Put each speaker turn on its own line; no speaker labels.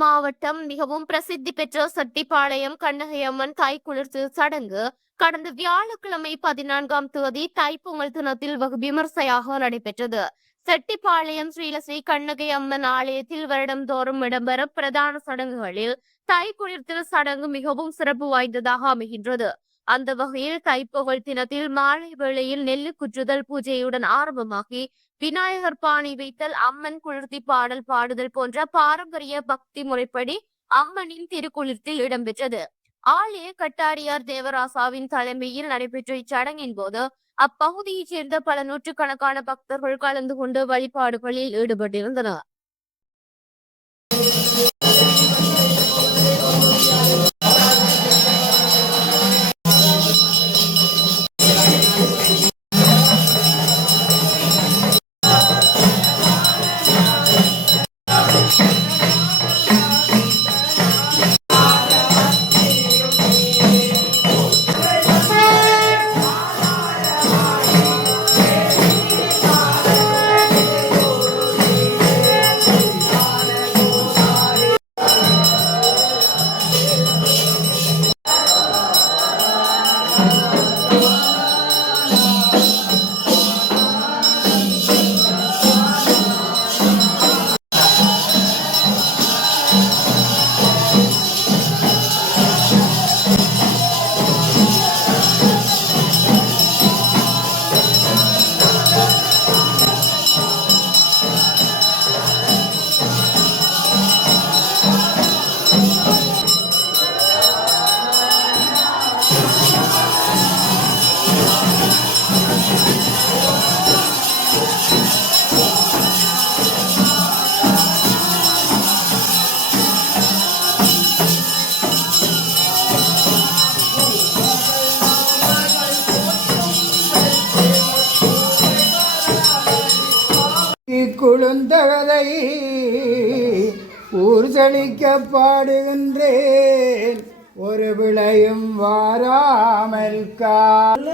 மாவட்டம் மிகவும் பிரசித்தி பெற்ற சட்டிப்பாளையம் கண்ணகையம்மன் தைக்குளிர்த்து சடங்கு. கடந்த வியாழக்கிழமை பதினான்காம் தேதி தைப்பொங்கல் தினத்தில் வெகு விமர்சையாக நடைபெற்றது. செட்டிப்பாளையம் ஸ்ரீலஸ்ரீ கண்ணகை அம்மன் ஆலயத்தில் வருடந்தோறும் இடம்பெறும் பிரதான சடங்குகளில் தைக்குளிர்த்தல் சடங்கு மிகவும் சிறப்பு வாய்ந்ததாக அமைகின்றது. அந்த வகையில் தைப்பொங்கல் தினத்தில் மாலை வேளையில் நெல்லு குற்றுதல் பூஜையுடன் ஆரம்பமாகி விநாயகர் பாணி வைத்தல் அம்மன் குளிர்த்தி பாடல் பாடுதல் போன்ற பாரம்பரிய பக்தி முறைப்படி அம்மனின் திருக்குளிர்த்தில் இடம்பெற்றது. ஆலய கட்டாரியார் தேவராசாவின் தலைமையில் நடைபெற்ற இச்சடங்கின் போது அப்பகுதியைச் சேர்ந்த பல நூற்றுக்கணக்கான பக்தர்கள் கலந்து கொண்டு வழிபாடுகளில் ஈடுபட்டிருந்தனர். Thank you.
குழுந்தகதை ஊர் செழிக்க பாடுகின்றேன். ஒரு விளையும் வாராமல் கால